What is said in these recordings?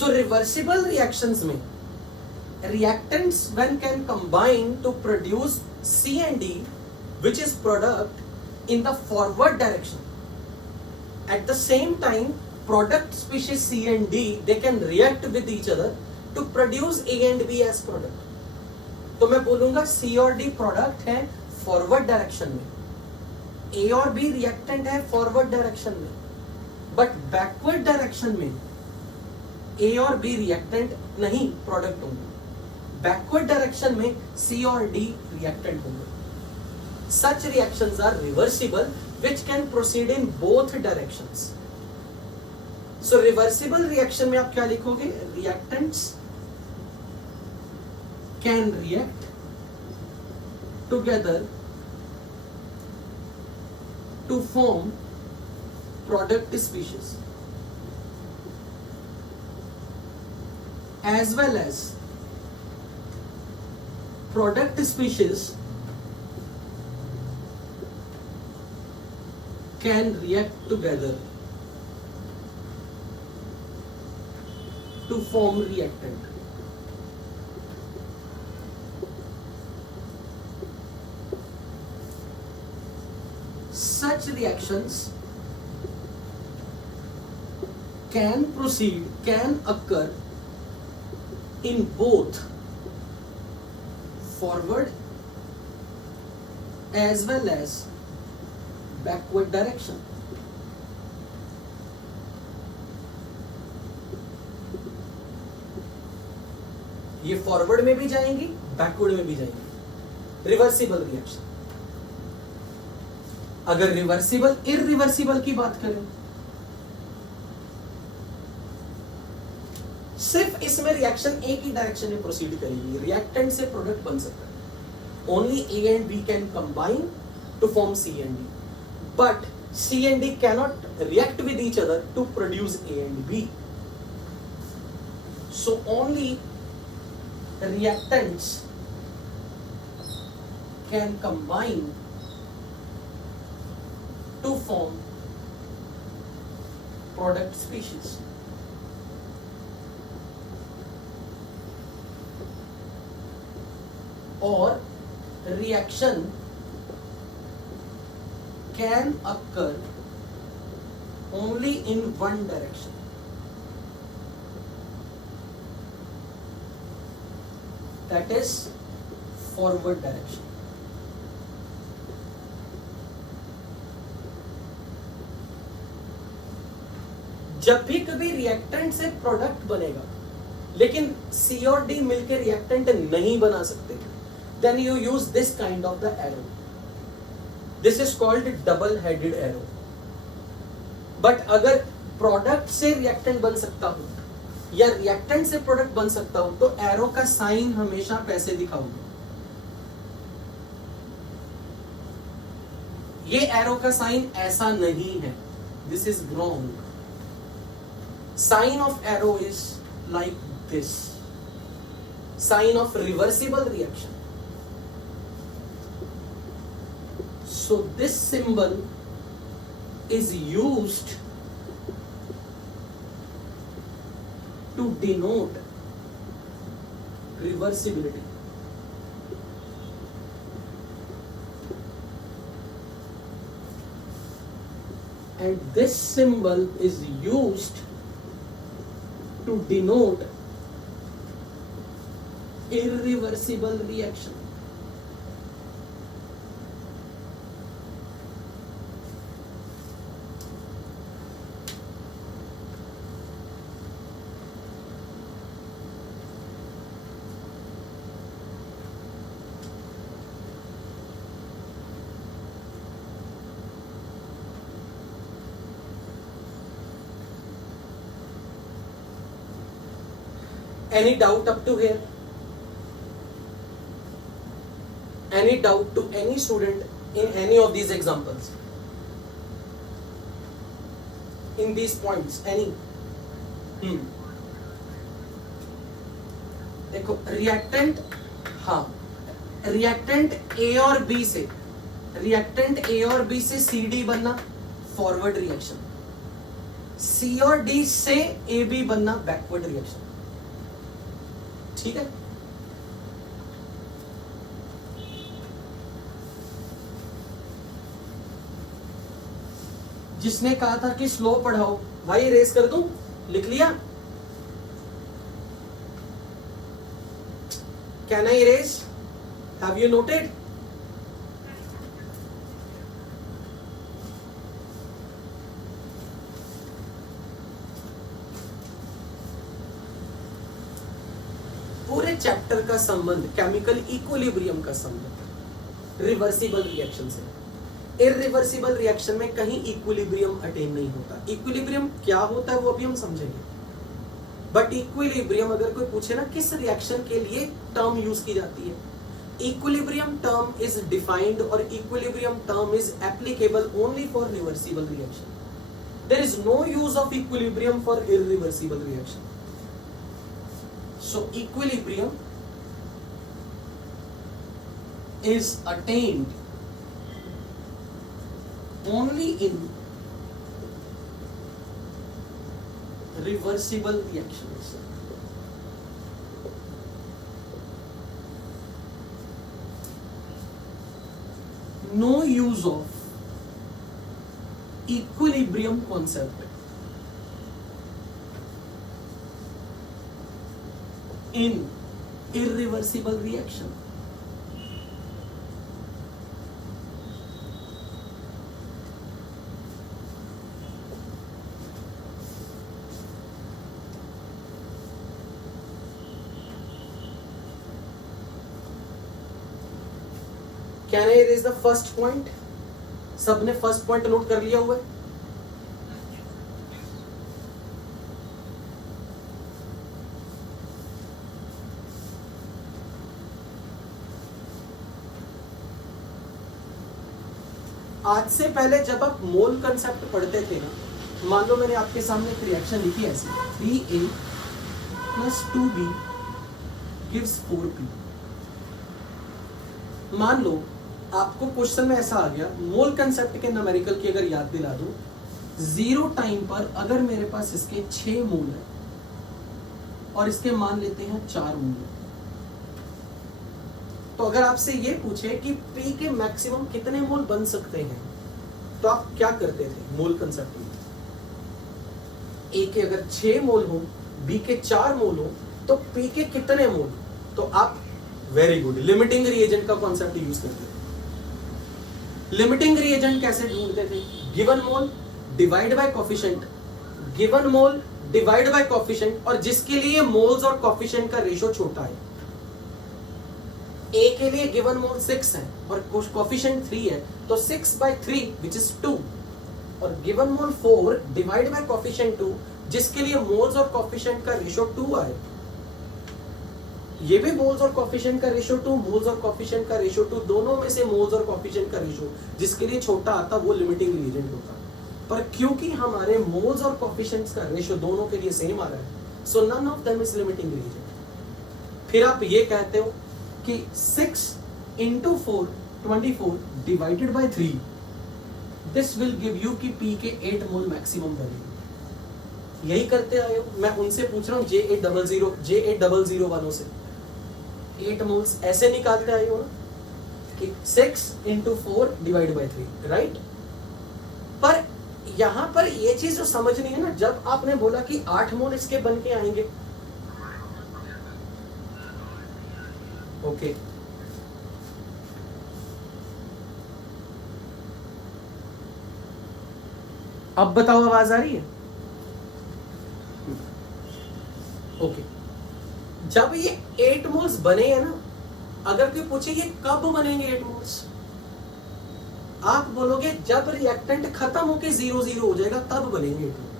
सो reversible reactions में reactants when can combine to produce C and D, which is product in the forward direction. At the same time, product species C and D, they can react with each other to produce A and B as product. तो मैं बोलूंगा C और D product है forward direction में, A और B reactant है forward direction में, but backward direction में A और B reactant नहीं product होंगे, बैकवर्ड डायरेक्शन में C और D रिएक्टेंट होंगे. Such reactions are reversible which can proceed in both directions. So reversible reaction में आप क्या लिखोगे? Reactants can react together to form product species as well as product species can react together to form reactant. Such reactions can occur in both forward as well as backward direction. ये forward में भी जाएंगी, backward में भी जाएंगी. Reversible reaction. अगर reversible irreversible की बात करें, सिर्फ इसमें रिएक्शन एक ही डायरेक्शन में प्रोसीड करेगी. रिएक्टेंट से प्रोडक्ट बन सकता है. Only A and B can combine to form C and D, but C and D cannot react with each other to produce A and B. So only reactants can combine to form product species. Or reaction can occur only in one direction. That is forward direction. जब भी कभी reactant से product बनेगा लेकिन C और D मिलकर reactant नहीं बना सकते, then you use this kind of the arrow. This is called double-headed arrow. But अगर प्रोडक्ट से रिएक्टेंट बन सकता हूं या रिएक्टेंट से प्रोडक्ट बन सकता हूं तो एरो का साइन हमेशा पैसे दिखाऊंगा. ये एरो का साइन ऐसा नहीं है. This is wrong. Sign of arrow is like this. Sign of reversible reaction. So this symbol is used to denote reversibility. And this symbol is used to denote irreversible reaction. Any doubt up to here? Any doubt to any student in any of these examples? In these points, any? देखो reactant, हाँ reactant A और B से, reactant A और B से CD बनना forward reaction. सी और D से A B बनना बैकवर्ड रिएक्शन। ठीक है, जिसने कहा था कि स्लो पढ़ाओ, भाई रेस कर दूं, लिख लिया? Can I erase? Have you noted? पूरे चैप्टर का संबंध केमिकल इक्विलिब्रियम का संबंध रिवर्सिबल रिएक्शन से। इरिवर्सिबल रिएक्शन में कहीं इक्विलिब्रियम अटेन नहीं होता। इक्विलिब्रियम क्या होता है वो अभी हम समझेंगे, बट इक्विलिब्रियम अगर कोई पूछे ना किस रिएक्शन के लिए टर्म यूज की जाती है, इक्विलिब्रियम टर्म इज डिफाइंड और equilibrium term is applicable only for reversible reaction. There is no use of equilibrium for irreversible reaction. So equilibrium is attained only in reversible reactions. No use of equilibrium concept in irreversible reaction. Can I erase the first point? सबने first point note कर लिया हुआ है? आज से पहले जब आप मोल कंसेप्ट पढ़ते थे ना, मान लो मैंने आपके सामने एक रिएक्शन लिखी ऐसी 3A + 2B गिव्स 4P। मान लो आपको क्वेश्चन में ऐसा आ गया, मोल कंसेप्ट के न्यूमेरिकल की अगर याद दिला दूं, 0 टाइम पर अगर मेरे पास इसके 6 मोल है और इसके मान लेते हैं 4 मोल, तो अगर आपसे ये पूछे कि P के मैक्सिमम कितने मोल बन सकते हैं, तो आप क्या करते थे मोल कंसेप्ट में? A के अगर 6 मोल हो, B के 4 मोल हो, तो P के कितने मोल? तो आप वेरी गुड लिमिटिंग रिएजेंट का कॉन्सेप्ट यूज करते थे। लिमिटिंग रिएजेंट कैसे ढूंढते थे? Given mole divide by coefficient, given mole divide by coefficient, और जिसके लिए मोल्स और कोफिशिएंट का रेशो छोटा है। A के लिए गिवन मोल 6 है और कोफिशिएंट 3 है, तो 6/3 विच इज 2, और given mole 4 divide by coefficient 2, जिसके लिए मोल्स और कोफिशिएंट का रेशो 2 आए। ये भी मोल्स और कोफिशिएंट का रेशो 2, मोल्स और कोफिशिएंट का रेशो 2, दोनों में से मोल्स और कोफिशिएंट का रेशो जिसके लिए छोटा आता वो लिमिटिंग रिएजेंट होता। पर क्योंकि हमारे मोल्स और कोफिशिएंट्स का रेशो दोनों के लिए सेम आ रहा है, so none of them is limiting reagent. फिर आप ये कहते हो कि 6 × 4 24 divided by 3, this will give you कि P के 8 मोल मैक्सिमम बनेंगे। यही करते आए हो, मैं उनसे पूछ रहा हूँ J8001 से 8 मोल्स ऐसे निकालते आए हो ना कि 6 × 4 डिवाइड बाय 3, राइट? पर यहां पर ये चीज जो समझनी है ना, जब आपने बोला कि 8 मोल इसके बन के आएंगे, ओके, अब बताओ आवाज आ रही है? ओके, जब ये 8 मोल्स बने हैं ना, अगर कोई पूछे ये कब बनेंगे 8 मोल्स, आप बोलोगे जब रिएक्टेंट खत्म होके 0-0 हो जाएगा तब बनेंगे 8 मोल।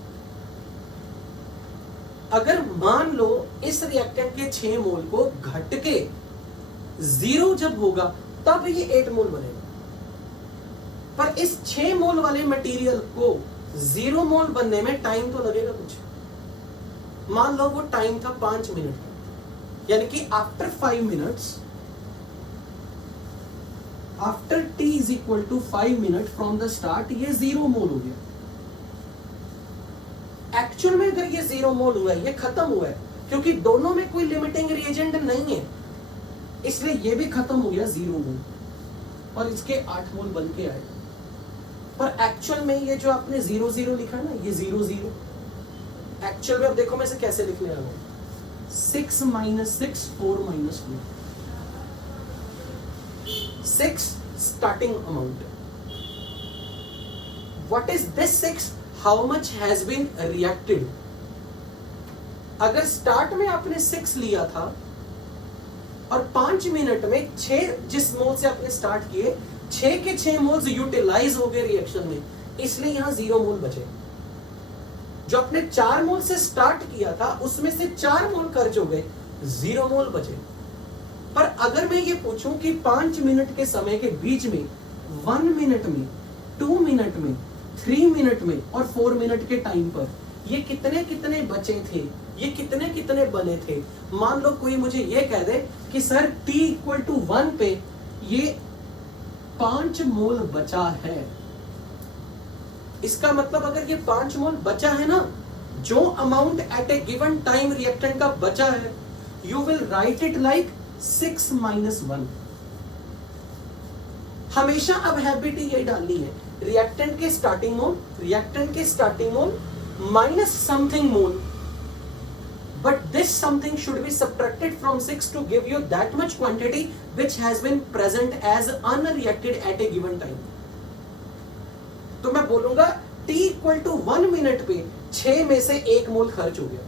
अगर मान लो इस रिएक्टेंट के 6 मोल को घट के 0 जब होगा तब ये 8 मोल बनेगा, पर इस 6 मोल वाले मटेरियल को 0 मोल बनने में टाइम तो लगेगा कुछ। मान लो वो टाइम था 5 मिनट का, यानी कि after 5 minutes, after t = 5 minute from the start ये 0 मोल हो गया। एक्चुअल में अगर ये 0 मोल हुआ है, ये खत्म हुआ है, क्योंकि दोनों में कोई लिमिटिंग रिएजेंट नहीं है, इसलिए ये भी खत्म हो गया 0 मोल और इसके 8 मोल बन के आए। पर एक्चुअल में ये जो आपने 0 0 लिखा है ना, ये 0 0 एक्चुअल में अब देखो मैं इसे कैसे लिखने वाला हूं, 6 - 6 4 - 4, 6 starting amount. What is this 6? How much has been reacted? अगर स्टार्ट में आपने 6 लिया था और 5 मिनट में 6 जिस मोल से आपने स्टार्ट किए, 6 के 6 मोल्स यूटिलाइज हो गए रिएक्शन में, इसलिए यहां 0 मोल बचे। जो आपने 4 मोल से स्टार्ट किया था उसमें से 4 मोल खर्च हो गए, 0 मोल बचे। पर अगर मैं ये पूछूं कि 5 मिनट के समय के बीच में 1 मिनट में, 2 मिनट में, 3 मिनट में और 4 मिनट के टाइम पर ये कितने कितने बचे थे, ये कितने कितने बने थे, मान लो कोई मुझे ये कह दे कि सर t = 1 पे ये 5 मोल बचा है, इसका मतलब अगर ये 5 मोल बचा है ना, जो amount at A given time reactant का बचा है, you will write it like 6 - 1। हमेशा अब हैबिट ये डालनी है, रिएक्टेंट के starting mole minus something mole, but this something should be subtracted from 6 to give you that much quantity which has been present as unreacted at a given time. तो मैं बोलूंगा t = 1 minute पे 6 में से 1 मोल खर्च हो गया,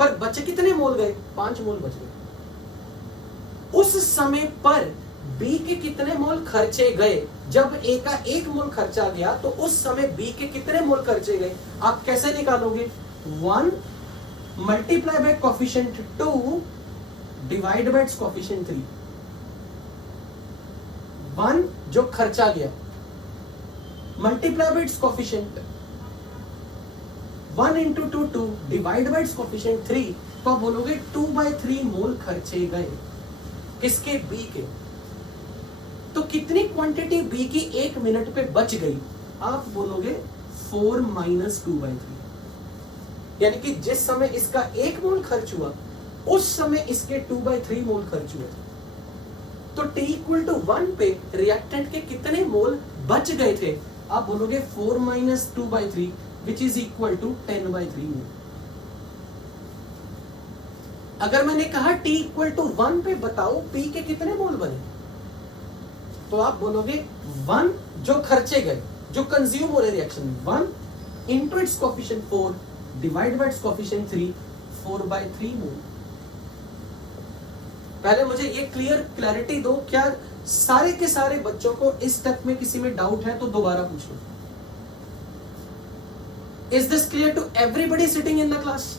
पर बचे कितने मोल गए, 5 मोल बच गए। उस समय पर B के कितने मोल खर्चे गए, जब A का 1 मोल खर्चा गया तो उस समय B के कितने मोल खर्चे गए, आप कैसे निकालोगे, 1 multiply by coefficient 2 divide by coefficient 3। 1 जो खर्चा गया multiply by coefficient 1 × 2 2 divide by coefficient 3, तो आप बोलोगे 2/3 मोल खर्चे गए, किसके, B के। तो कितनी क्वांटिटी B की 1 मिनट पे बच गई, आप बोलोगे 4 - 2/3, यानी कि जिस समय इसका 1 मोल खर्च हुआ उस समय इसके 2/3 मोल खर्च हुए। तो t = 1 पे रिएक्टेंट के कितने मोल बच गए थे, आप बोलोगे 4 - 2/3 which is equal to 10/3 मोल। अगर मैंने कहा t = 1 पे बताओ P के कितने मोल बने, तो आप बोलोगे 1 जो खर्चे गए, जो कंज्यूम हो रहे रिएक्शन में, 1 into its coefficient 4 divide by coefficient 3, 4/3 मोल। पहले मुझे ये क्लैरिटी दो, क्या सारे के सारे बच्चों को इस तक में किसी में डाउट है तो दोबारा पूछ लो। Is this clear to everybody sitting in the class?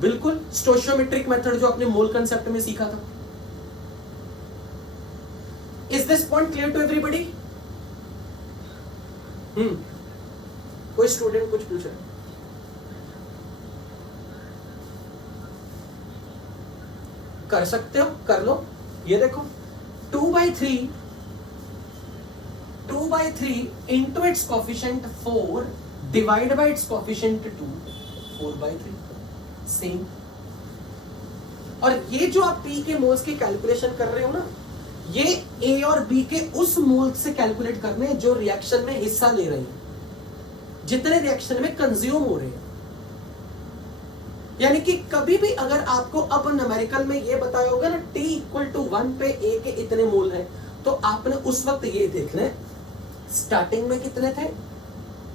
बिल्कुल, स्टोइचियोमेट्रिक मेथड जो आपने मोल कंसेप्ट में सीखा था। Is this point clear to everybody? कोई स्टूडेंट कुछ पूछ रहा है? कर सकते हो, कर लो। ये देखो 2/3 into its coefficient 4 divided by its coefficient 2, 4/3 same. और ये जो आप P के मोल्स की कैलकुलेशन कर रहे हो ना, ये A और B के उस मोल से कैलकुलेट करने हैं जो रिएक्शन में हिस्सा ले रहे हैं, जितने रिएक्शन में कंज्यूम हो रहे हैं। यानी कि कभी भी अगर आपको अब न्यूमेरिकल में ये बताया होगा ना t = 1 पे A के इतने मोल हैं, तो आपने उस वक्त ये देखना है स्टार्टिंग में कितने थे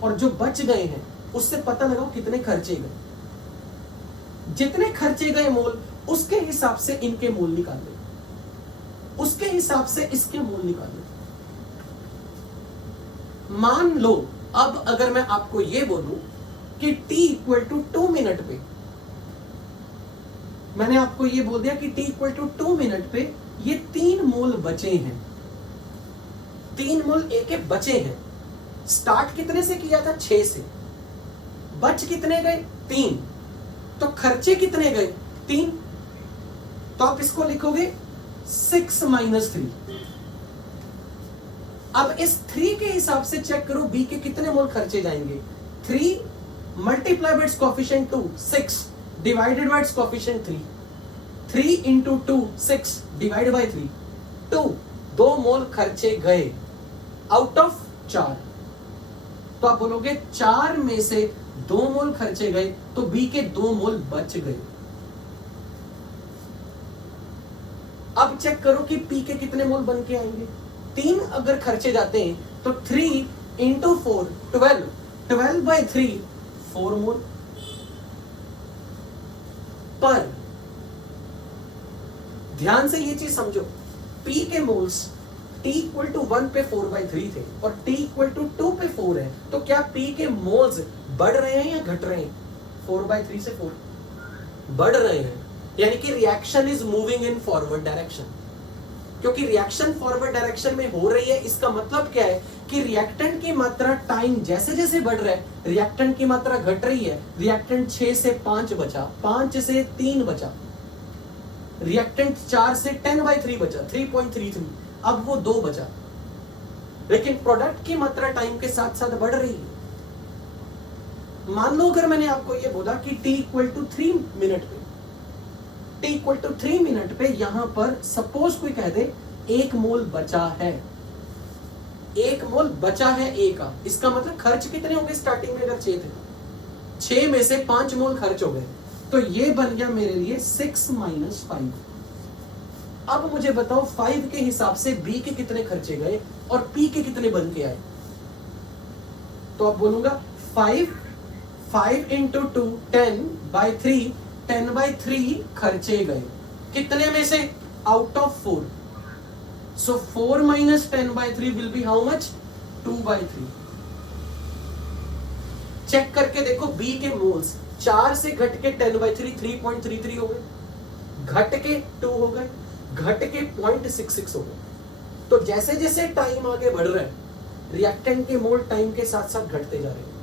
और जो बच गए हैं उससे पता लगाओ कितने खर्चे गए। जितने खर्चे गए मोल उसके हिसाब से इनके मोल निकाल लो, उसके हिसाब से इसके मोल निकाल लो। मान लो अब अगर मैं आपको ये बोलूं कि t = 2 मिनट पे, मैंने आपको ये बोल दिया कि t = 2 मिनट पे ये 3 मोल बचे हैं, 3 मोल A के बचे हैं। स्टार्ट कितने से किया था, 6 से, बच कितने गए, 3, तो खर्चे कितने गए, 3, तो आप इसको लिखोगे 6 - 3। अब इस 3 के हिसाब से चेक करो बी के कितने मोल खर्चे जाएंगे। 3 multiply bye it's coefficient 2 6 divided by it's coefficient 3 3 into 2 6 divide by 3 2 2 मोल खर्चे गए आउट ऑफ 4। तो आप बोलोगे 4 में से 2 मोल खर्चे गए तो बी के 2 मोल बच गए। अब चेक करो कि पी के कितने मोल बन के आएंगे। 3 अगर खर्चे जाते हैं तो 3 into 4 12 12 by 3 4 मोल। पर ध्यान से ये चीज समझो, P के मोल्स T इक्वल टू 1 पे 4/3 थे और T इक्वल टू 2 पे 4 है, तो क्या P के मोल्स बढ़ रहे हैं या घट रहे हैं? 4/3 से 4 बढ़ रहे हैं, यानी कि reaction is moving in forward direction. क्योंकि रिएक्शन फॉरवर्ड डायरेक्शन में हो रही है, इसका मतलब क्या है कि रिएक्टेंट की मात्रा टाइम जैसे जैसे बढ़ रहा है रिएक्टेंट की मात्रा घट रही है। रिएक्टेंट 6 से 5 बचा, 5 से 3 बचा, रिएक्टेंट 4 से 10/3 बचा 3.33, अब वो 2 बचा, लेकिन प्रोडक्ट की मात्रा टाइम के साथ साथ बढ़ रही है। मान लो अगर मैंने आपको ये बोला कि t इक्वल टू 3 मिनट पे, t इक्वल टू 3 मिनट पे यहां पर सपोज कोई कह दे 1 मोल बचा है, 1 मोल बचा है A का, इसका मतलब खर्च कितने होंगे स्टार्टिंग में? अगर 6 थे, 6 में से 5 मोल खर्च हो गए, तो ये बन गया मेरे लिए 6 - 5। अब मुझे बताओ 5 के हिसाब से B के कितने खर्चे गए और P के कितने बन के आए? तो अब बोलूंगा 5 into 2 10/3 10/3 खर्चे गए, कितने में से? Out of 4। So 4 - 10/3 will be how much? 2/3। Check करके देखो B के मोल्स 4 से घट के 10/3 3.33 हो गए, घट के 2 हो गए, घट के 0.66 हो गए। तो जैसे जैसे टाइम आगे बढ़ रहा है रिएक्टेंट के मोल टाइम के साथ साथ घटते जा रहे हैं,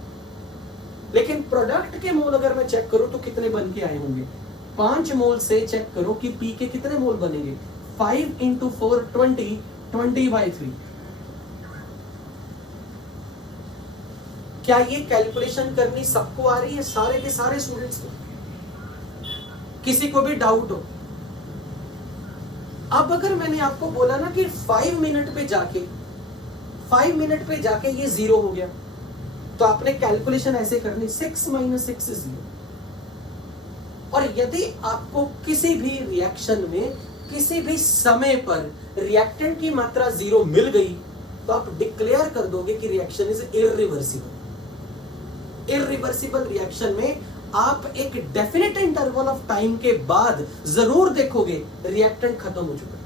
लेकिन प्रोडक्ट के मोल अगर मैं चेक करूं तो कितने बन के आए होंगे? 5 मोल से चेक करो कि P के कितने मोल बनेंगे। 5 into 4 20 20/3। क्या ये कैलकुलेशन करनी सबको आ रही है? सारे के सारे स्टूडेंट्स को? किसी को भी डाउट हो? अब अगर मैंने आपको बोला ना कि 5 मिनट पे जाके ये 0 हो गया, तो आपने कैलकुलेशन ऐसे करनी 6 - 6 is 0। और यदि आपको किसी भी रिएक्शन में किसी भी समय पर रिएक्टेंट की मात्रा 0 मिल गई, तो आप डिक्लेयर कर दोगे कि reaction is irreversible. Irreversible reaction में आप एक डेफिनेट इंटरवल ऑफ टाइम के बाद जरूर देखोगे रिएक्टेंट खत्म हो चुका है।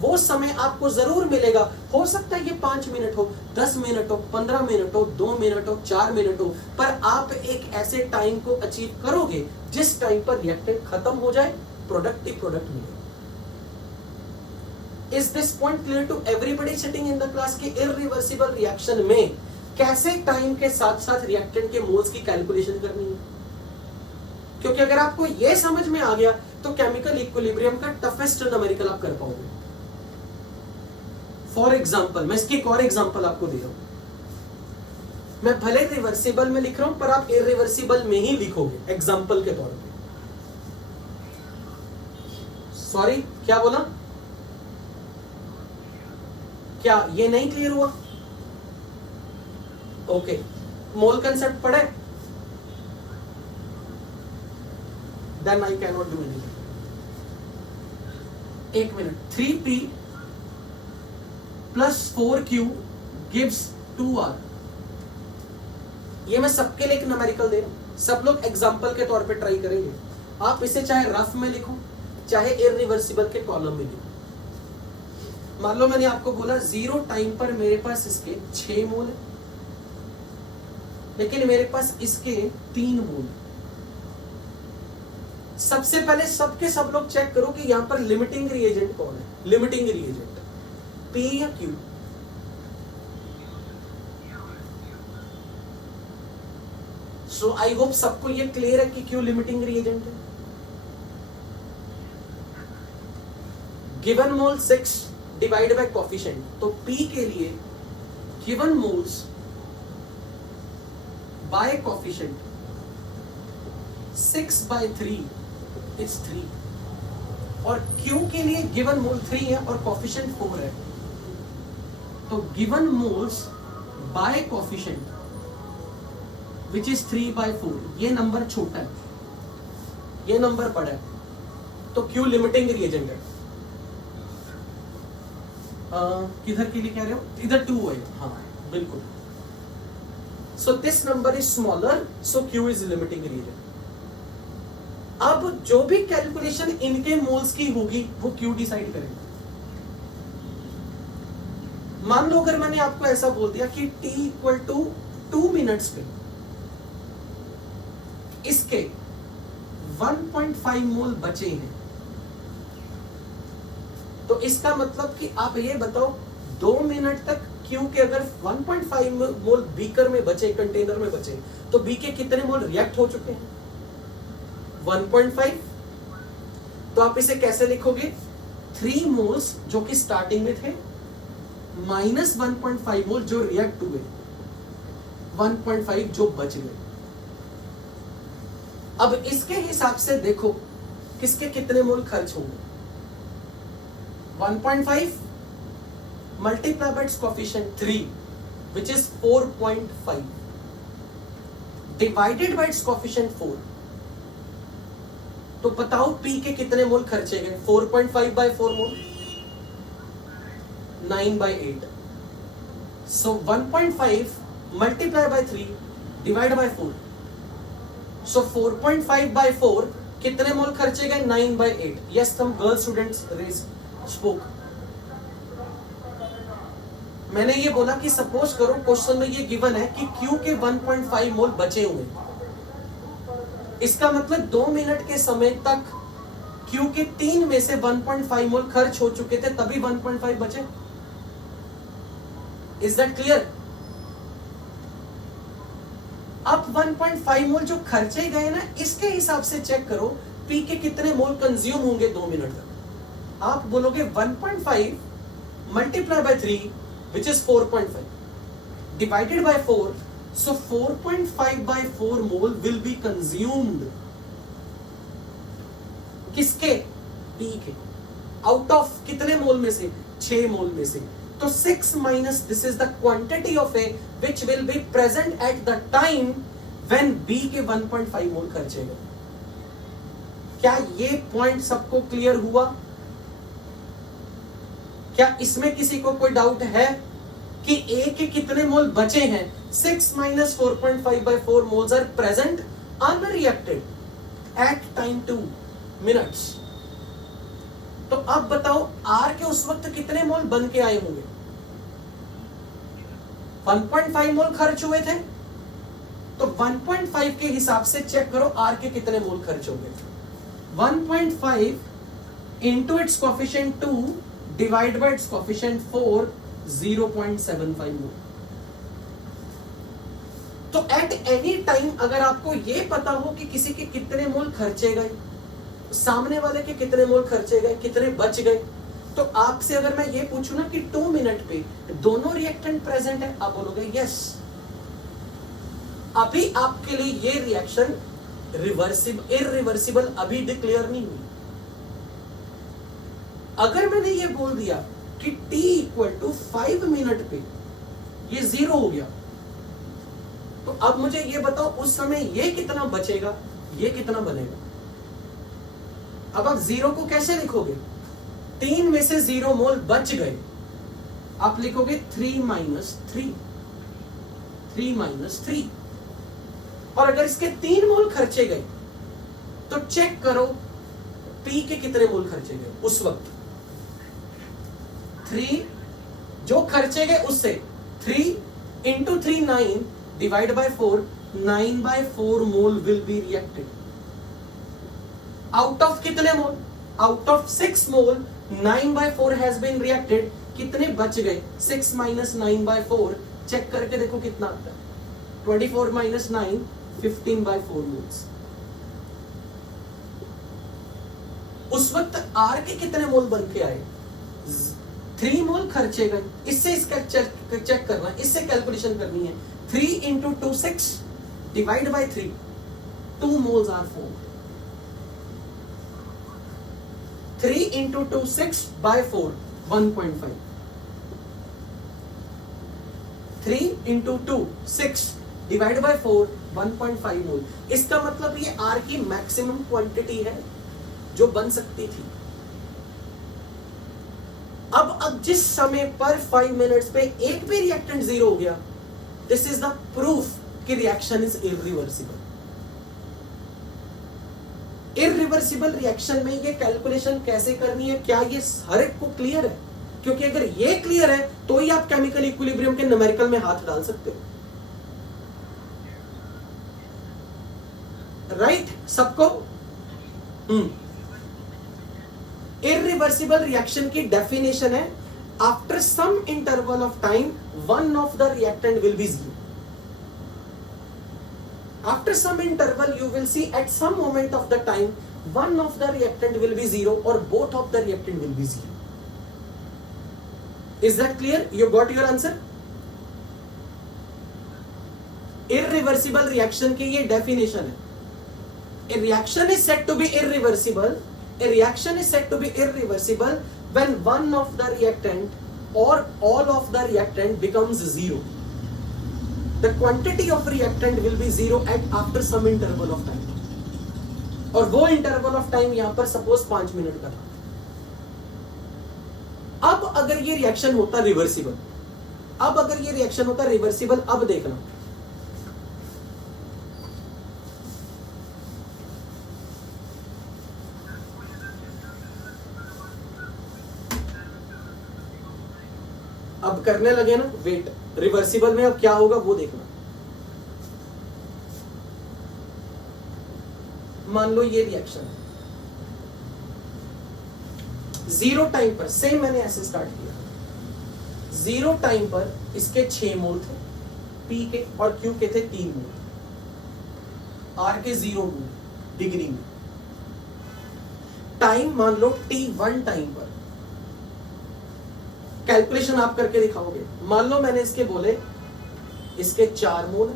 वो समय आपको जरूर मिलेगा, हो सकता है ये 5 मिनट हो, 10 मिनट हो, 15 मिनट हो, 2 मिनट हो, 4 मिनट हो, पर आप एक ऐसे टाइम को अचीव करोगे जिस टाइम पर रिएक्टेंट खत्म हो जाए, प्रोडक्ट मिले। Is this point clear to everybody sitting in the class? की इर्रिवर्सिबल रिएक्शन में कैसे टाइम के साथ साथ रिएक्टेंट के मोल्स की कैलकुलेशन करनी है? क्योंकि अगर आपको यह समझ में आ गया तो केमिकल इक्विलिब्रियम का टफेस्ट न्यूमेरिकल आप कर पाओगे। फॉर एग्जाम्पल, मैं इसकी एक और एग्जाम्पल आपको दे रहा हूं। मैं भले रिवर्सिबल में लिख रहा हूं पर आप इर्रिवर्सिबल में ही लिखोगे एग्जाम्पल के तौर पे। सॉरी, क्या बोला? क्या ये नहीं क्लियर हुआ? ओके, मोल कंसेप्ट पढ़े? Then I can not do anything. 1 minute. 3p + 4q gives 2r। ये मैं सबके लिए एक न्यूमेरिकल दे रहा हूं, सब लोग एग्जाम्पल के तौर पे ट्राई करेंगे। आप इसे चाहे रफ में लिखो चाहे इर्रिवर्सिबल के कॉलम में लिखो। मान लो मैंने आपको बोला 0 टाइम पर मेरे पास इसके 6 मोल है, लेकिन मेरे पास इसके 3 मोल। सबसे पहले सबके सब लोग चेक करो कि यहां पर लिमिटिंग रिएजेंट कौन है। लिमिटिंग रिएजेंट P या Q? सो आई होप सबको ये क्लियर है कि Q लिमिटिंग रिएजेंट है। Given mole 6, divide by coefficient, तो P के लिए given moles bye coefficient 6/3 is 3, और Q के लिए गिवन मोल 3 है और कोफिशिएंट 4 है, तो given moles bye coefficient which is 3/4, ये नंबर छोटा है, ये नंबर बड़ा है, तो Q लिमिटिंग रिएजेंट है। किधर के लिए कह रहे हो, इधर 2 है, हाँ बिल्कुल। So this number is smaller, so Q is limiting reagent. अब जो भी कैलकुलेशन इनके मोल्स की होगी वो Q डिसाइड करेगा। मान लो अगर मैंने आपको ऐसा बोल दिया कि T इक्वल टू 2 मिनट्स पे इसके 1.5 मोल बचे हैं, तो इसका मतलब कि आप ये बताओ 2 मिनट तक Q के अगर 1.5 मोल बीकर में बचे, कंटेनर में बचे, तो B के कितने मोल रिएक्ट हो चुके हैं? 1.5। तो आप इसे कैसे लिखोगे? 3 मोल्स जो कि स्टार्टिंग में थे माइनस 1.5 मोल जो रिएक्ट हुए, 1.5 जो बच गए। अब इसके हिसाब से देखो किसके कितने मोल खर्च होंगे। 1.5 multiply by its coefficient 3 which is 4.5 divided by its coefficient 4, तो बताओ P के कितने मोल खर्चे गए? 4.5 by 4 mole, 9/8। So 1.5 multiply by 3 divide by 4, so 4.5 by 4 कितने मोल खर्चे गए? 9/8। Yes, some girl students spoke। मैंने ये बोला कि सपोज करो क्वेश्चन में ये गिवन है कि Q के 1.5 मोल बचे हुए, इसका मतलब 2 मिनट के समय तक Q के 3 में से 1.5 मोल खर्च हो चुके थे, तभी 1.5 बचे। Is that clear? अब 1.5 मोल जो खर्चे गए ना, इसके हिसाब से चेक करो P के कितने मोल कंज्यूम होंगे 2 मिनट तक। आप बोलोगे 1.5 multiply by 3 which is 4.5 divided by 4, so 4.5 by 4 mole will be consumed किसके? P के। आउट ऑफ कितने मोल में से? 6 मोल में से। तो 6 minus this is the quantity of A which will be present at the time when B के 1.5 मोल खर्चेगा। क्या ये पॉइंट सबको क्लियर हुआ? क्या इसमें किसी को कोई डाउट है कि A के कितने मोल बचे हैं? 6 minus 4.5 by 4 moles are present unreacted at time 2 minutes। तो अब बताओ R के उस वक्त कितने मोल बन के आए होंगे? 1.5 मोल खर्च हुए थे, तो 1.5 के हिसाब से चेक करो R के कितने मोल खर्च होंगे। 1.5 into its coefficient 2 divide by its coefficient 4, 0.75 मोल। तो एट एनी टाइम अगर आपको ये पता हो कि किसी के कितने मोल खर्चे गए, सामने वाले के कितने मोल खर्चे गए, कितने बच गए, तो आपसे अगर मैं ये पूछूं ना कि 2 मिनट पे दोनों रिएक्टेंट प्रेजेंट है, आप बोलोगे यस। अभी आपके लिए ये रिएक्शन इरिवर्सिबल अभी डिक्लेयर नहीं हुई। अगर मैंने ये बोल दिया कि T इक्वल टू 5 मिनट पे ये 0 हो गया, तो अब मुझे ये बताओ उस समय ये कितना बचेगा, ये कितना बनेगा। अब आप 0 को कैसे लिखोगे? 3 में से 0 मोल बच गए, आप लिखोगे 3 minus 3, 3 minus 3। और अगर इसके 3 मोल खर्चे गए तो चेक करो P के कितने मोल खर्चे गए उस वक्त। 3 जो खर्चे गए उससे 3 into 3 9 divide by 4, 9/4 mole will be reacted। Out of कितने mole? Out of 6 mole 9/4 has been reacted। कितने बच गए? 6 minus 9/4, चेक करके देखो कितना आता है। 24 minus 9, 15/4 मोल्स। उस वक्त R के कितने मोल बन के आए? 3 मोल खर्चे गए, इससे इसका चेक करना है, इससे कैलकुलेशन करनी है। 3 into 2 6 divide by 3, 2 moles are formed। 3 into 2 6 by 4 1.5। 3 into 2 6 divide by 4 1.5 मोल। इसका मतलब ये R की मैक्सिमम क्वांटिटी है जो बन सकती थी। अब जिस समय पर 5 मिनट्स पे एक भी रिएक्टेंट जीरो हो गया, दिस इज द प्रूफ कि reaction is irreversible. Irreversible reaction में ये कैलकुलेशन कैसे करनी है, क्या ये हर एक को क्लियर है? क्योंकि अगर ये क्लियर है तो ही आप केमिकल इक्विलिब्रियम के न्यूमेरिकल में हाथ डाल सकते हो। राइट सबको? इरिवर्सिबल रिएक्शन की डेफिनेशन है, after some interval of time one of the reactant will be zero. After some interval you will see at some moment of the time one of the reactant will be zero or both of the reactant will be zero. Is that clear? You got your answer? Irreversible reaction की ये definition है। A reaction is said to be irreversible. A reaction is said to be irreversible when one of the reactant or all of the reactant becomes zero. The quantity of reactant will be zero at after some interval of time. और वो interval of time यहां पर suppose 5 minute का था। अब अगर ये reaction होता रिवर्सिबल, अब देखना, अब करने लगे ना वेट, रिवर्सिबल में अब क्या होगा वो देखना। मान लो ये रिएक्शन है, जीरो टाइम पर, सेम मैंने ऐसे स्टार्ट किया, जीरो टाइम पर इसके 6 मोल थे, पी के और क्यू के थे 3 मोल, आर के 0 मोल डिग्री में। टाइम मान लो T1 टाइम पर, कैलकुलेशन आप करके दिखाओगे। मान लो मैंने इसके बोले इसके 4 मोल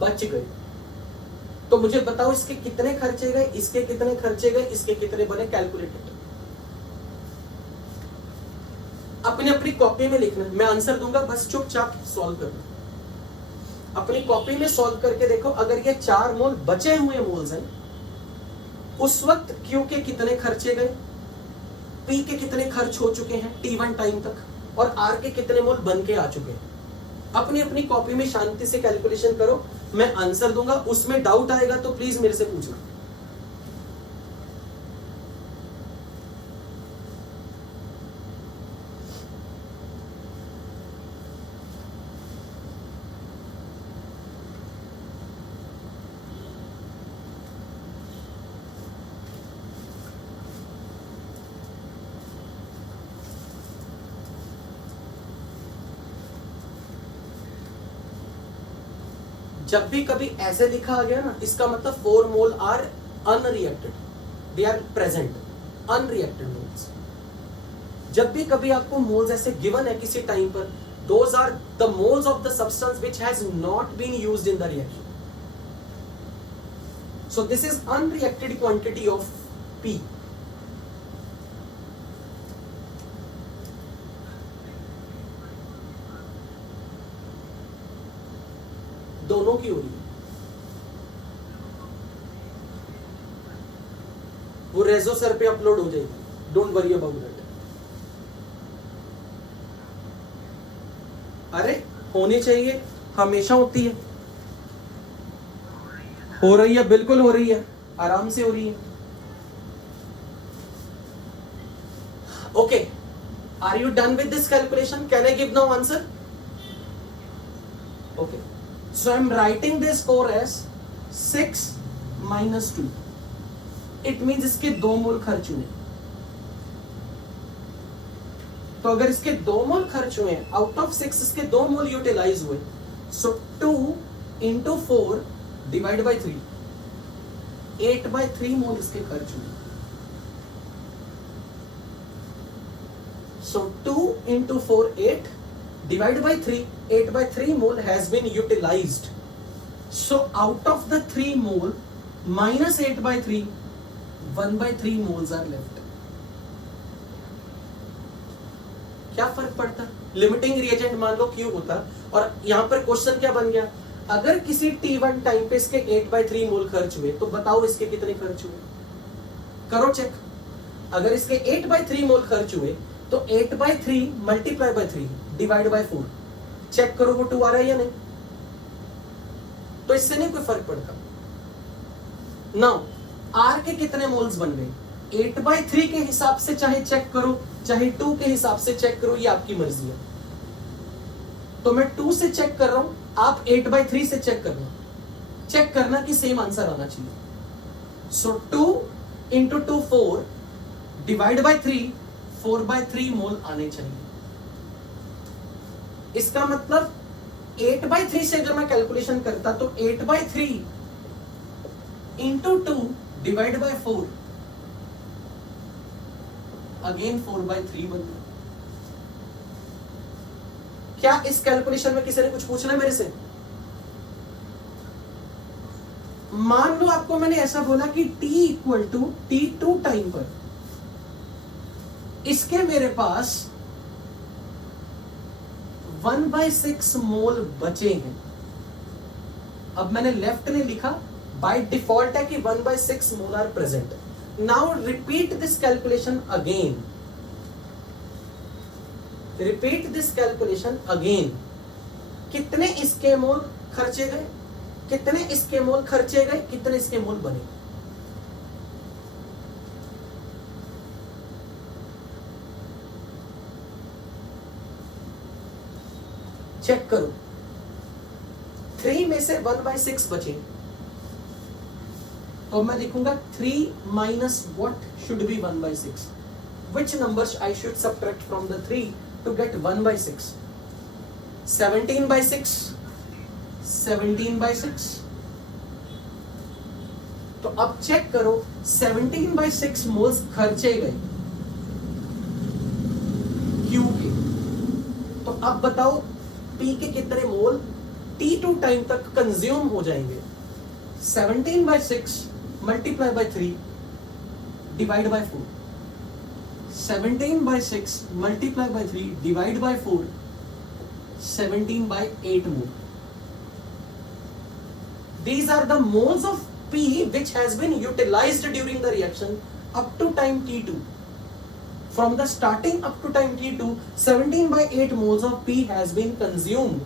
बच गए, तो मुझे बताओ इसके कितने खर्चे गए, इसके कितने खर्चे गए, इसके कितने बने, कैलकुलेटेड। अपनी अपनी कॉपी में लिखना, मैं आंसर दूंगा, बस चुपचाप सॉल्व करना। अपनी कॉपी में सॉल्व करके देखो, अगर ये 4 मोल बचे हुए मोल्स हैं, उस वक्त क्यू के कितने खर्चे गए, पी के कितने खर्च हो चुके हैं T1 टाइम तक, और आर के कितने मोल बन के आ चुके हैं। अपनी अपनी कॉपी में शांति से कैलकुलेशन करो, मैं आंसर दूंगा, उसमें डाउट आएगा तो प्लीज मेरे से पूछना। जब भी कभी ऐसे लिखा आ गया ना, इसका मतलब 4 mole are unreacted, they are present, unreacted moles. जब भी कभी आपको मोल्स ऐसे गिवन है किसी टाइम पर, those are the moles of the substance which has not been used in the reaction. So this is unreacted quantity of P. दोनों की हो रही है, वो रेजो सर पे अपलोड हो जाएगी, डोंट वरी अबाउट दैट। अरे होनी चाहिए, हमेशा होती है, हो रही है, बिल्कुल हो रही है, आराम से हो रही है। Okay, are you done with this calculation? Can I give now answer? Okay, so I'm writing this 4 as 6 minus 2. It means इसके 2 मोल खर्च हुए। तो अगर इसके 2 मोल खर्च हुए, आउट ऑफ 6 इसके 2 मोल यूटिलाइज हुए, so 2 into 4 डिवाइड बाई 3, 8/3 मोल इसके खर्च हुए। So 2 into 4, 8. Divide by 3. 8 by 3 mole has been utilized. So out of the 3 mole minus 8 by 3, 1 by 3 moles are left. क्या फर्क पड़ता? लिमिटिंग रिएजेंट मान लो Q होता, और यहां पर क्वेश्चन क्या बन गया, अगर किसी T1 टाइम पे इसके 8 by 3 मोल खर्च हुए तो बताओ इसके कितने खर्च हुए, करो चेक। अगर इसके 8 by 3 मोल खर्च हुए तो 8 by 3 multiply by 3 divide by 4, check करो वो 2 आ रहा है या नहीं। तो इससे नहीं कोई फर्क पड़ता। नाउ R के कितने मोल्स बन गए, 8 by 3 के हिसाब से चाहे चेक करो चाहे 2 के हिसाब से चेक करो, ये आपकी मर्जी है। तो मैं 2 से चेक कर रहा हूं, आप 8 by 3 से चेक करना कि सेम आंसर आना चाहिए। सो 2 into 2 4 डिवाइड बाय 3 4 by 3 मोल आने चाहिए। इसका मतलब 8 by 3 से अगर मैं कैलकुलेशन करता तो 8 by 3 into 2 divide by 4 again 4 by 3 बन गया। क्या इस कैलकुलेशन में किसी ने कुछ पूछना है मेरे से? मान लो आपको मैंने ऐसा बोला कि t equal to T2 time पर इसके मेरे पास 1/6 मोल बचे हैं। अब मैंने लेफ्ट ने लिखा, बाय डिफॉल्ट है कि 1/6 mole are present. Now repeat this calculation again, कितने इसके मोल खर्चे गए, कितने इसके मोल खर्चे गए, कितने इसके मोल बने। चेक करो, 3 में से 1/6 बचे तो मैं लिखूंगा 3 minus what should be 1/6, which numbers I should subtract from the 3 to get 1/6? 17/6, 17/6। तो अब चेक करो 17/6 मोल्स खर्चे गए Q के। तो अब बताओ P के कितने मोल T2 टाइम तक कंज्यूम हो जाएंगे। 17/6 multiply by 3 divide by 4, 17/6 multiply by 3 divide by 4, 17/8 mole. These are the moles of P which has been utilized during the reaction up to time T2. From the starting up to time T2, 17/8 moles of P has been consumed.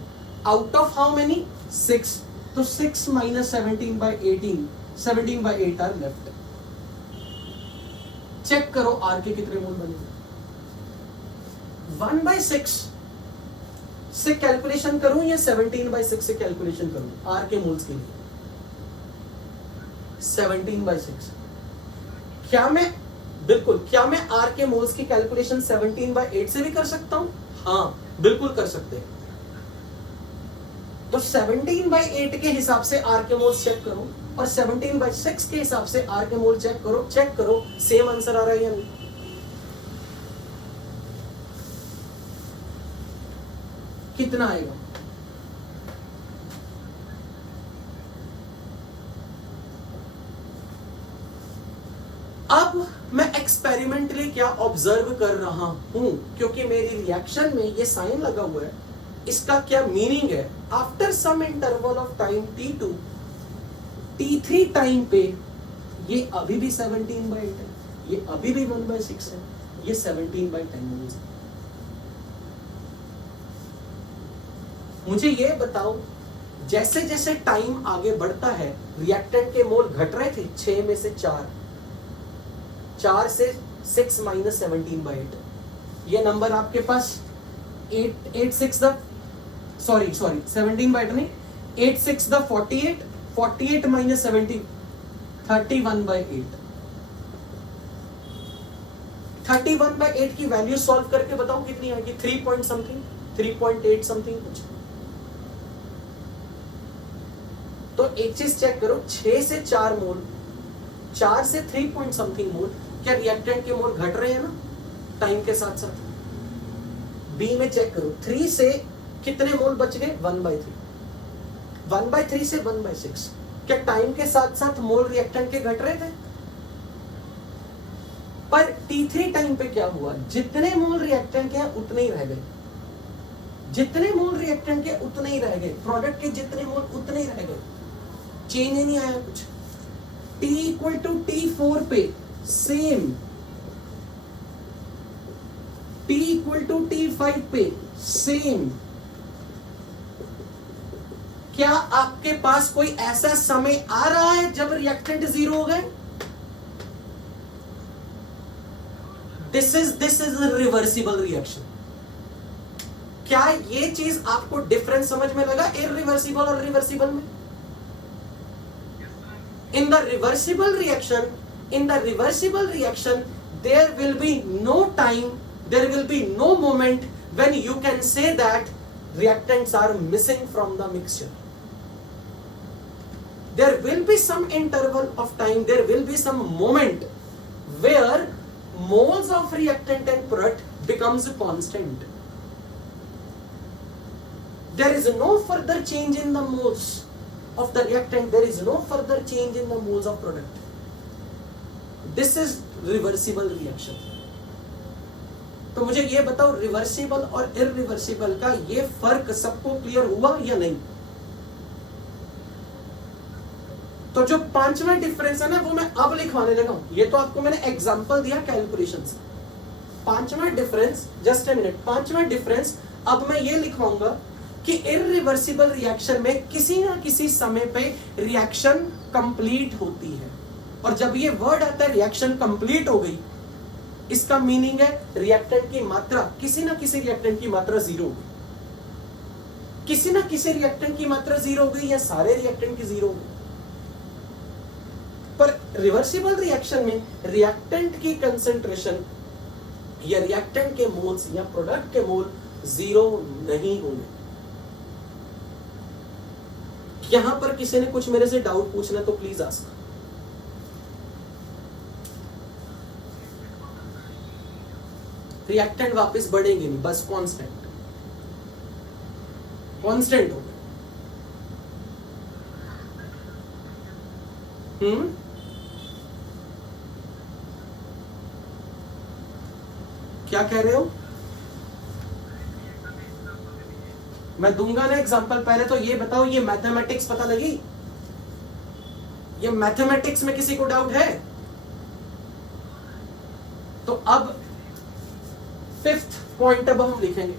Out of how many? 6. So 6 minus 17/18, 17/8 are left. Check करो R के कितने मोल बने। 1/6 से calculation करूं या 17/6 से calculation करूं R के मोल्स के लिए? 17/6। क्या मैं R के मोल्स की कैलकुलेशन 17/8 से भी कर सकता हूं? हाँ, बिल्कुल कर सकते हैं। तो 17/8 के हिसाब से R के मोल्स चेक करो और 17/6 के हिसाब से R के मोल चेक करो, सेम आंसर आ रहा है या नहीं? कितना आएगा? अब मैं एक्सपेरिमेंटली क्या ऑब्जर्व कर रहा हूं, क्योंकि मेरी रिएक्शन में ये साइन लगा हुआ है, इसका क्या मीनिंग है? After some interval of time T2, T3 time पे ये अभी भी 17/8 है, ये अभी भी 1/6 है, ये 17/10 मोल्स है। मुझे ये बताओ, जैसे जैसे टाइम आगे बढ़ता है रिएक्टेंट के मोल घट रहे थे, 6 में से 4 से 6 माइनस 17/8, ये नंबर आपके पास 48 माइनस 17, 31/8। 31/8 की वैल्यू सॉल्व करके बताओ कितनी आएगी? 3 पॉइंट समथिंग, 3.8 समथिंग कुछ। तो एक चीज चेक करो, 6 से 4 मोल, 4 से 3 पॉइंट समथिंग मोल, क्या रिएक्टेंट के मोल घट रहे हैं ना टाइम के साथ साथ? बी में चेक करो, 3 से कितने मोल बच गए? 1/3। 1/3 से 1/6। क्या टाइम के साथ साथ मोल रिएक्टेंट के घट रहे थे? पर T3 टाइम पे क्या हुआ? जितने मोल रिएक्टेंट के हैं उतने ही रह गए, जितने मोल रिएक्टेंट के उतने ही रह गए, प्रोडक्ट के जितने मोल उतने ही रह गए, चेंज ही नहीं आया कुछ। T इक्वल टू T4 पे same, T equal to T5 पे सेम। क्या आपके पास कोई ऐसा समय आ रहा है जब रिएक्टेंट जीरो हो गए? This is reversible reaction. क्या ये चीज आपको डिफरेंस समझ में लगा इरिवर्सिबल और रिवर्सिबल में? इन the reversible reaction there will be no time, there will be no moment when you can say that reactants are missing from the mixture. There will be some interval of time, there will be some moment where moles of reactant and product becomes constant. There is no further change in the moles of the reactant, there is no further change in the moles of product. This is reversible reaction. तो मुझे ये बताओ, reversible और irreversible का ये फर्क सबको clear हुआ या नहीं? तो जो पांचवा डिफरेंस है ना, वो मैं अब लिखवाने लगा हूं। ये तो आपको मैंने एग्जांपल दिया कैलकुलेशन से। पांचवा डिफरेंस, जस्ट ए मिनट, पांचवा डिफरेंस अब मैं ये लिखवाऊंगा कि इरिवर्सिबल रिएक्शन में किसी ना किसी समय पे रिएक्शन कंप्लीट होती है, और जब ये वर्ड आता है रिएक्शन कंप्लीट हो गई, इसका मीनिंग है रिएक्टेंट की मात्रा, किसी ना किसी रिएक्टेंट की मात्रा जीरो हो गई, किसी ना किसी रिएक्टेंट की मात्रा जीरो हो गई, या सारे रिएक्टेंट की जीरो हो गई। पर रिवर्सिबल रिएक्शन में रिएक्टेंट की कंसेंट्रेशन या रिएक्टेंट के मोल्स या प्रोडक्ट के मोल जीरो नहीं होंगे। यहां पर किसी ने कुछ मेरे से डाउट पूछना तो प्लीज आस्क। रिएक्टेंट वापस बढ़ेंगे नहीं, बस कांस्टेंट हो गए। क्या कह रहे हो? मैं दूंगा ना एग्जांपल, पहले तो ये बताओ, ये मैथमेटिक्स पता लगी? ये मैथमेटिक्स में किसी को डाउट है? तो अब फिफ्थ पॉइंट अब हम लिखेंगे।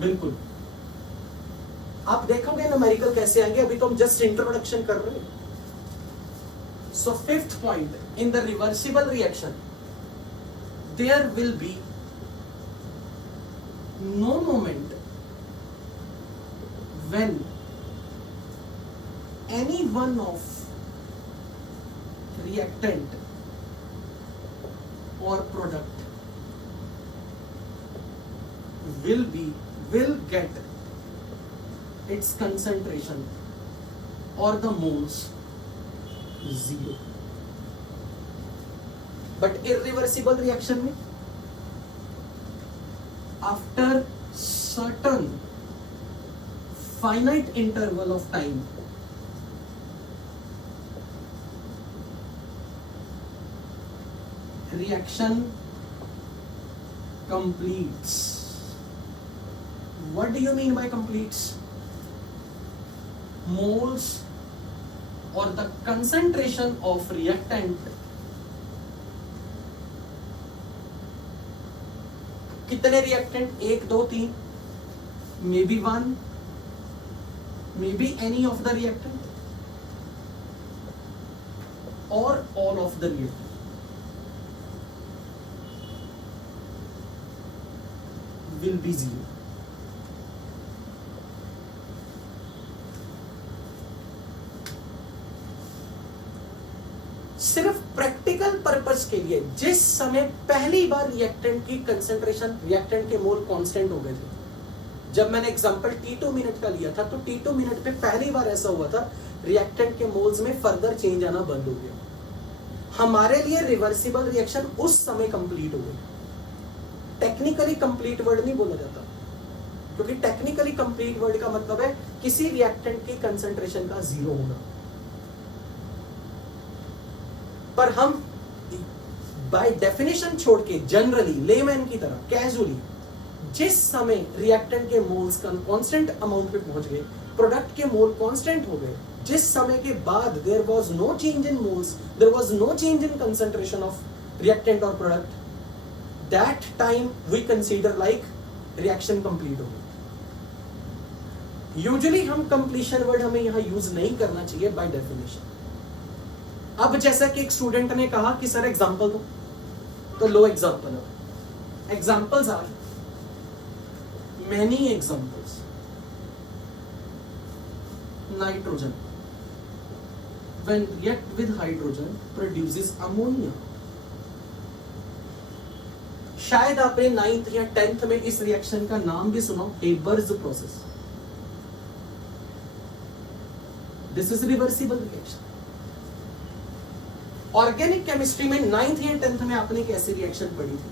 बिल्कुल, आप देखोगे न्यूमेरिकल कैसे आएंगे, अभी तो हम जस्ट इंट्रोडक्शन कर रहे हैं। So fifth point, in the reversible reaction there will be no moment when any one of reactant or product will get its concentration or the moles zero. But irreversible reaction में after certain finite interval of time reaction completes. What do you mean by completes? Moles or the concentration of reactant कितने reactant? 1 2 3, may be 1, maybe any of the reactant or all of the reactant will be zero. सिर्फ practical purpose के लिए, जिस समय पहली बार reactant की concentration, reactant के मोल constant हो गए थे, जब मैंने एग्जांपल T2 मिनट का लिया था तो T2 मिनट पे पहली बार ऐसा हुआ था रिएक्टेंट के मोल्स में फर्दर चेंज आना बंद हो गया। हमारे लिए रिवर्सिबल रिएक्शन उस समय कंप्लीट हो गई। टेक्निकली कंप्लीट वर्ड नहीं बोला जाता, क्योंकि टेक्निकली कंप्लीट वर्ड का मतलब है किसी रिएक्टेंट की कंसंट्रेशन का जीरो होना। पर हम बाय डेफिनेशन छोड़ के जनरली लेमैन की तरह कैजुअली जिस समय रिएक्टेंट के मोल्स कांस्टेंट अमाउंट पे पहुंच गए, प्रोडक्ट के मोल कांस्टेंट हो गए, जिस समय के बाद there was no change in moles, there was no change in concentration of reactant और product, that time we consider like reaction complete हो गई। यूजुअली हम कंप्लीशन वर्ड हमें यहां यूज नहीं करना चाहिए बाय डेफिनेशन। अब जैसा कि एक स्टूडेंट ने कहा कि सर एग्जांपल दो, तो लो example. Examples are many examples. Nitrogen, when react with hydrogen, produces ammonia. शायद आपने 9th या 10th में इस रिएक्शन का नाम भी सुना, Haber's process. This is reversible reaction. Organic chemistry में 9th या 10th में आपने कैसी रिएक्शन पढ़ी थी?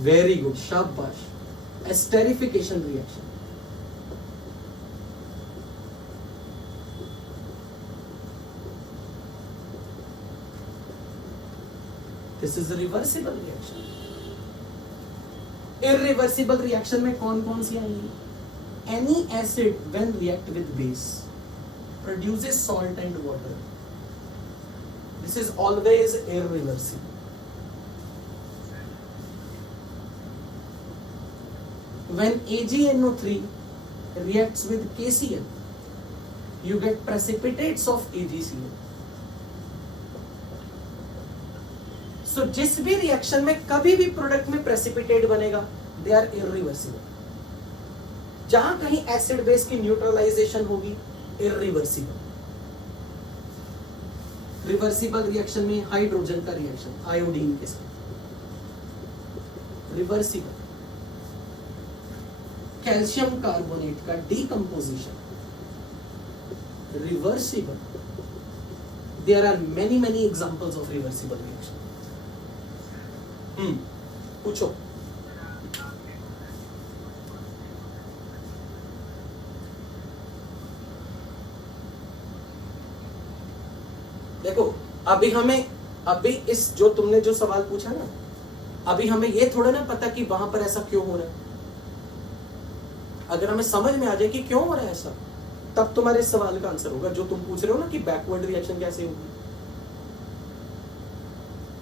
वेरी गुड, शाबाश। Esterification reaction. This is reversible reaction. Irreversible reaction में कौन कौन सी आएंगी? Any acid when react with base produces salt and water. This is always irreversible. When AgNO3 reacts with KCl, you get precipitates of AgCl. So जिस भी reaction में कभी भी product में प्रेसिपिटेट बनेगा, दे आर इरिवर्सिबल। जहां कहीं acid base की न्यूट्रलाइजेशन होगी, इरिवर्सिबल। रिवर्सिबल रिएक्शन में हाइड्रोजन का रिएक्शन आयोडीन के साथ, रिवर्सिबल। कैल्शियम कार्बोनेट का decomposition, reversible. There are many many examples of reversible reaction. पूछो। देखो, अभी इस जो तुमने जो सवाल पूछा ना, अभी हमें ये थोड़ा ना पता कि वहां पर ऐसा क्यों हो रहा है। अगर हमें समझ में आ जाए कि क्यों हो रहा है ऐसा, तब तुम्हारे सवाल का आंसर होगा जो तुम पूछ रहे हो ना कि बैकवर्ड रिएक्शन कैसे होगी।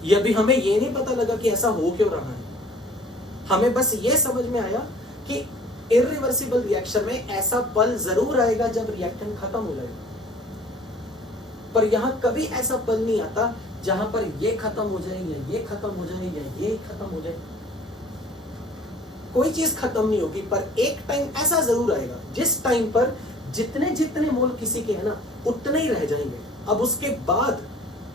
ये अभी हमें ये नहीं पता लगा कि ऐसा हो क्यों रहा है। हमें बस ये समझ में आया कि इरिवर्सिबल रिएक्शन में ऐसा पल जरूर आएगा जब रिएक्टेंट खत्म हो जाएगा, पर यहां कभी ऐसा पल नहीं आता जहां पर ये खत्म हो जाए या ये खत्म हो जाए या ये खत्म हो जाए। कोई चीज खत्म नहीं होगी, पर एक टाइम ऐसा जरूर आएगा जिस टाइम पर जितने जितने मोल किसी के है ना, उतने ही रह जाएंगे। अब उसके बाद,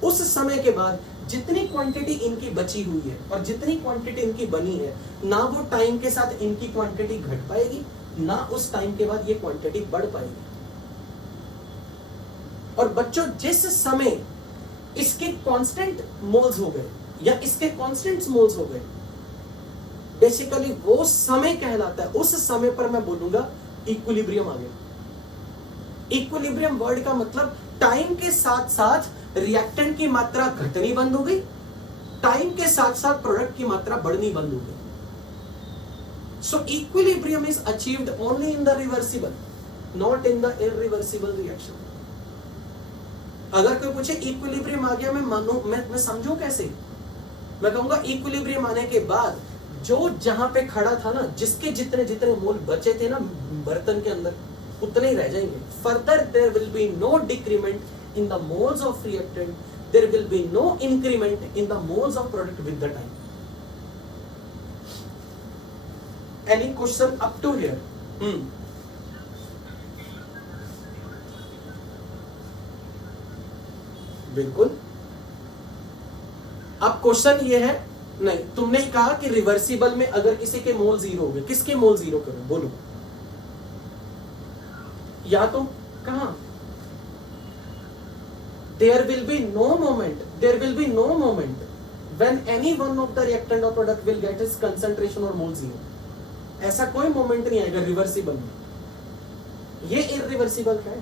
उस समय के बाद जितनी क्वांटिटी इनकी बची हुई है और जितनी क्वांटिटी इनकी बनी है, ना वो टाइम के साथ इनकी क्वांटिटी घट पाएगी, ना उस टाइम के बाद ये क्वांटिटी बढ़ पाएगी। और बच्चों, जिस समय इसके कांस्टेंट मोल्स हो गए या इसके कांस्टेंट मोल्स हो गए, बेसिकली वो समय कहलाता है। उस समय पर मैं बोलूंगा इक्विलिब्रियम आ गया। इक्विलिब्रियम वर्ड का मतलब टाइम के साथ साथ रिएक्टेंट की मात्रा घटनी बंद हो गई, टाइम के साथ साथ प्रोडक्ट की मात्रा बढ़नी बंद हो गई। सो equilibrium is achieved only in the reversible, not in the irreversible reaction. अगर कोई पूछे इक्विलिब्रियम आ गया, मैं समझूं कैसे? मैं कहूंगा इक्विलिब्रियम आने के बाद जो जहां पे खड़ा था ना, जिसके जितने जितने मोल बचे थे ना बर्तन के अंदर, उतने ही रह जाएंगे। Further there will be no decrement in the moles of reactant, there will be no increment in the moles of product with the time. Any question up to here? बिल्कुल। अब क्वेश्चन ये है, नहीं तुमने ही कहा कि रिवर्सिबल में अगर किसी के मोल 0 हो गए, किसके मोल 0 करो बोलो, या तो कहा there will be no moment when any one of the reactant or product will get its concentration or mole 0. ऐसा कोई मोमेंट नहीं आएगा रिवर्सिबल में, ये इरिवर्सिबल है,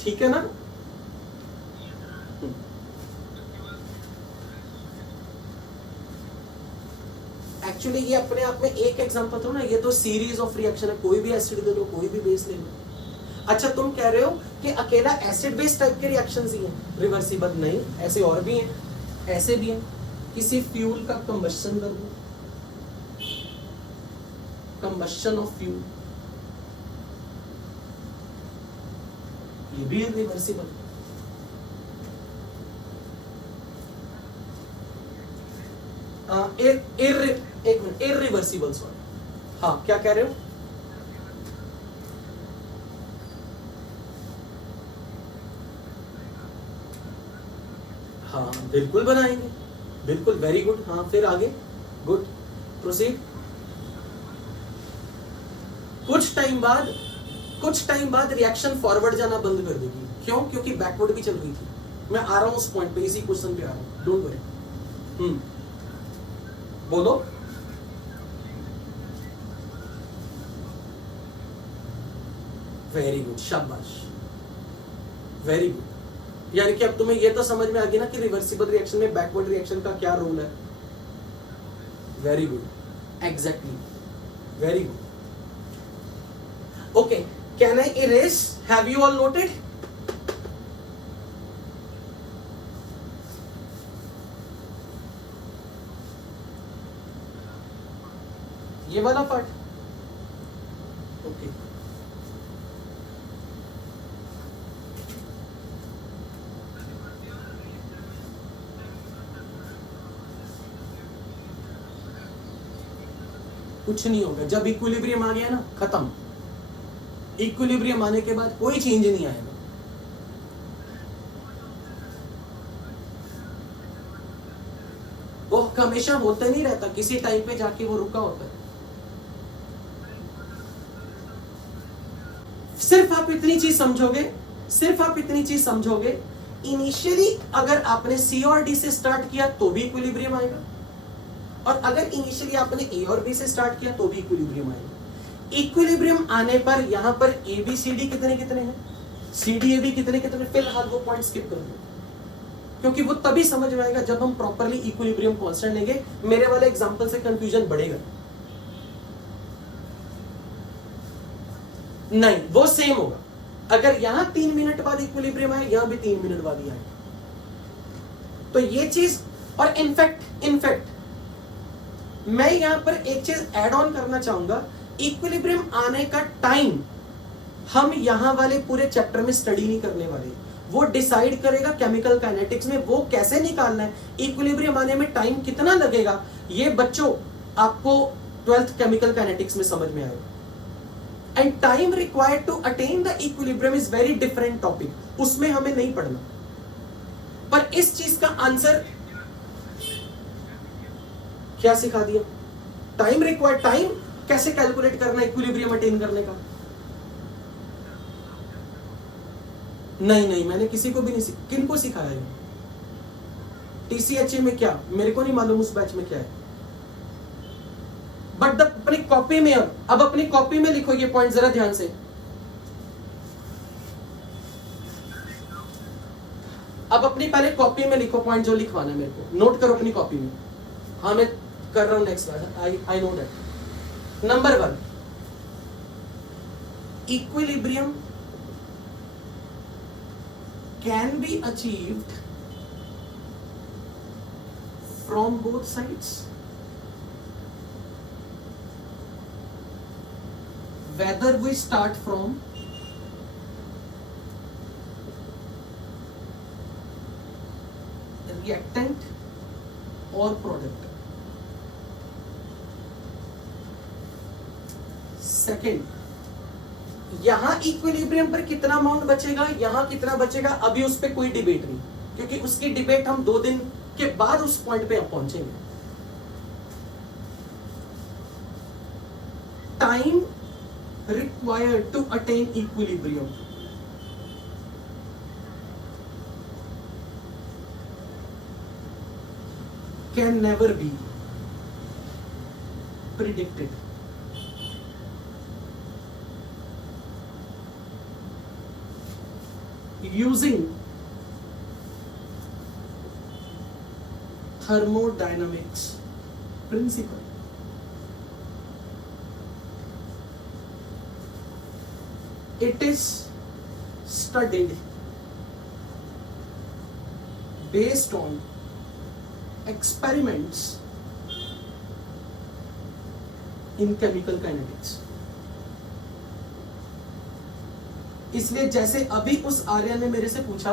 ठीक है ना? एक्चुअली ये अपने आप में एक एग्जांपल तो ना, ये तो सीरीज ऑफ रिएक्शन है, कोई भी एसिड ले लो, कोई भी बेस ले लो। अच्छा तुम कह रहे हो कि अकेला एसिड बेस टाइप के रिएक्शंस ही हैं रिवर्सिबल, नहीं ऐसे और भी हैं, ऐसे भी हैं, किसी फ्यूल का कंबशन कर दो, कंबशन ऑफ फ्यूल, ये भी रिवर्सिबल। एक मिनट, इरिवर्सिबल सॉरी, हाँ क्या कह रहे हो? हाँ बिल्कुल बनाएंगे, बिल्कुल, वेरी गुड। हाँ फिर आगे, गुड, प्रोसीड। कुछ टाइम बाद रिएक्शन फॉरवर्ड जाना बंद कर देगी, क्यों? क्योंकि बैकवर्ड भी चल रही थी। मैं आ रहा हूं उस पॉइंट पे, इसी क्वेश्चन पे आ रहा हूं, डोंट वरी। बोलो। वेरी गुड, शाबाश, वेरी गुड। यानी कि अब तुम्हें ये तो समझ में आ गई ना कि रिवर्सिबल रिएक्शन में बैकवर्ड रिएक्शन का क्या रोल है। Very good, exactly, very good. Okay, can I erase? Have you all noted? ये वाला पार्ट, ओके। कुछ नहीं होगा, जब इक्विलिब्रियम आ गया ना, खत्म। इक्विलिब्रियम आने के बाद कोई चेंज नहीं आएगा। वो हमेशा होता नहीं रहता, किसी टाइम पे जाके वो रुका होता है। सिर्फ आप इतनी चीज समझोगे, इनिशियली अगर आपने सी और डी से स्टार्ट किया तो भी इक्विलिब्रियम आएगा, और अगर इनिशियली आपने ए और बी से स्टार्ट किया तो भी इक्विलिब्रियम आएगा। इक्विलिब्रियम आने पर यहां पर ए बी सी डी कितने कितने हैं, सी डी ए बी कितने कितने, फिलहाल वो पॉइंट स्किप कर दो, क्योंकि वो तभी समझ में आएगा जब हम प्रॉपर्ली इक्विलिब्रियम कांस्टेंट लेंगे। मेरे वाले एग्जांपल से कंफ्यूजन बढ़ेगा नहीं, वो सेम होगा। अगर यहां 3 मिनट बाद इक्विलिब्रियम आए, यहां भी 3 मिनट बाद ही आए, तो ये चीज। और इनफैक्ट मैं यहां पर एक चीज ऐड ऑन करना चाहूंगा, इक्विलिब्रियम आने का टाइम हम यहां वाले पूरे चैप्टर में स्टडी नहीं करने वाले, वो डिसाइड करेगा केमिकल काइनेटिक्स में, वो कैसे निकालना है, इक्विलिब्रियम आने में टाइम कितना लगेगा, ये बच्चों आपको 12th केमिकल काइनेटिक्स में समझ में आएगा। And time required to attain the equilibrium is very different topic, उसमें हमें नहीं पढ़ना। पर इस चीज का आंसर क्या सिखा दिया, टाइम रिक्वायर्ड, टाइम कैसे कैलकुलेट करना इक्विलिब्रियम अटेन करने का। नहीं, मैंने किसी को भी नहीं किनको सिखाया है? टीसीएचए में क्या, मेरे को नहीं मालूम उस बैच में क्या है, बट अपनी कॉपी में, अब अपनी कॉपी में लिखो ये पॉइंट जरा ध्यान से। अब अपनी पहले कॉपी में लिखो पॉइंट जो लिखवाना है मेरे को, नोट करो अपनी कॉपी में। हाँ मैं कर रहा हूं next bar, I know that. Number 1, equilibrium can be achieved from both sides, whether we start from reactant or product. Second, यहां इक्विलिब्रियम पर कितना अमाउंट बचेगा, यहां कितना बचेगा, अभी उस पर कोई डिबेट नहीं, क्योंकि उसकी डिबेट हम 2 दिन के बाद उस पॉइंट पे अब पहुंचेंगे. Time required to attain equilibrium. Can never be predicted. Using thermodynamics principle. It is studied based on experiments in chemical kinetics. इसलिए जैसे अभी उस आर्यन ने मेरे से पूछा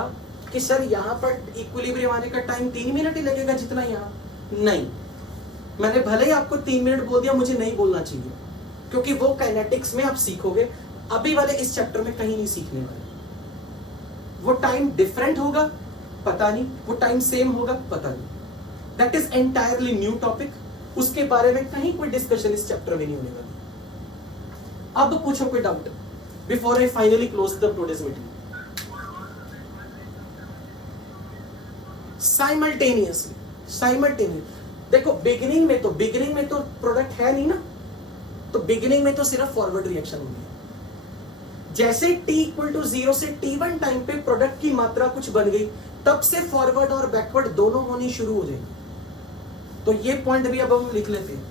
कि सर यहां पर इक्विलिब्रियम आने का टाइम 3 मिनट ही लगेगा जितना यहां, नहीं, मैंने भले ही आपको 3 मिनट बोल दिया, मुझे नहीं बोलना चाहिए, क्योंकि वो काइनेटिक्स में आप सीखोगे, अभी वाले इस चैप्टर में कहीं नहीं सीखने वाले. वो टाइम डिफरेंट होगा पता नहीं, वो टाइम सेम होगा पता नहीं. That is entirely new topic, उसके बारे में कहीं कोई डिस्कशन इस चैप्टर में नहीं होने वाली. अब पूछो कोई doubt before I finally close the today's meeting. Simultaneous देखो, बिगिनिंग में तो प्रोडक्ट है नहीं ना, तो बिगिनिंग में तो सिर्फ फॉरवर्ड रिएक्शन होगी. जैसे t इक्वल टू 0 से t1 टाइम पे प्रोडक्ट की मात्रा कुछ बन गई, तब से फॉरवर्ड और बैकवर्ड दोनों होनी शुरू हो जाएगी. तो ये पॉइंट भी अब हम लिख लेते हैं.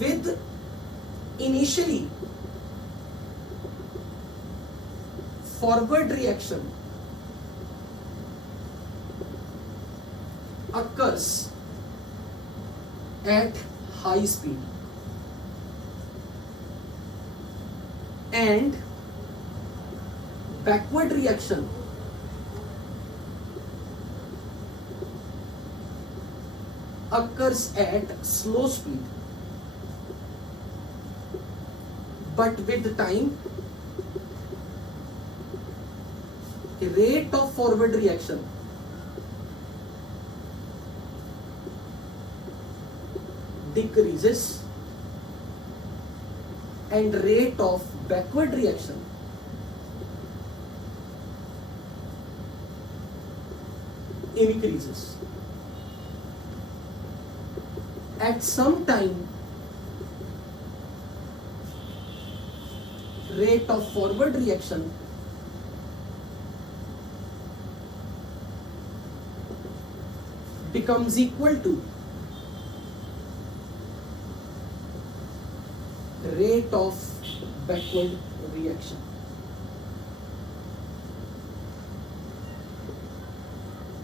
With initially forward reaction occurs at high speed and backward reaction occurs at slow speed, but with time rate of forward reaction decreases and rate of backward reaction increases. At some time rate of forward reaction becomes equal to rate of backward reaction.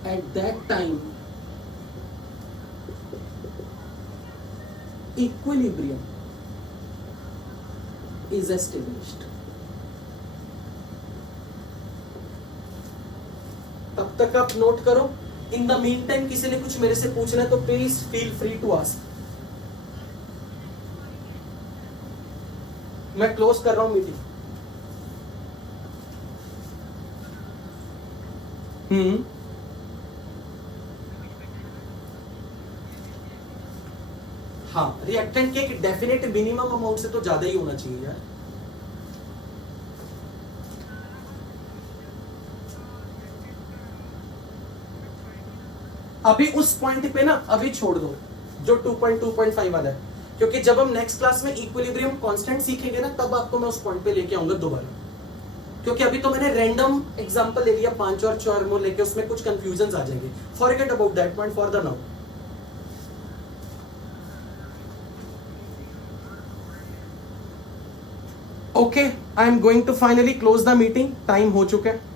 At that time equilibrium is established. तब तक आप note करो. In the mean time किसी ने कुछ मेरे से पूछना है तो please feel free to ask. मैं क्लोज कर रहा हूं मीटिंग. हाँ, रिएक्टेंट के एक डेफिनेट मिनिमम अमाउंट से तो ज्यादा ही होना चाहिए यार. अभी उस पॉइंट पे ना अभी छोड़ दो जो 2.2.5 वाला है, क्योंकि जब हम नेक्स्ट क्लास में इक्विलिब्रियम कांस्टेंट सीखेंगे ना, तब आपको मैं उस पॉइंट पे लेके आऊंगा दोबारा. क्योंकि अभी तो मैंने रैंडम एग्जांपल ले लिया 5 और 4 मोल लेके, उसमें कुछ कंफ्यूजन आ जाएंगे. Forget about that point for the now. Okay, I am going to finally close the meeting. Time हो चुका है.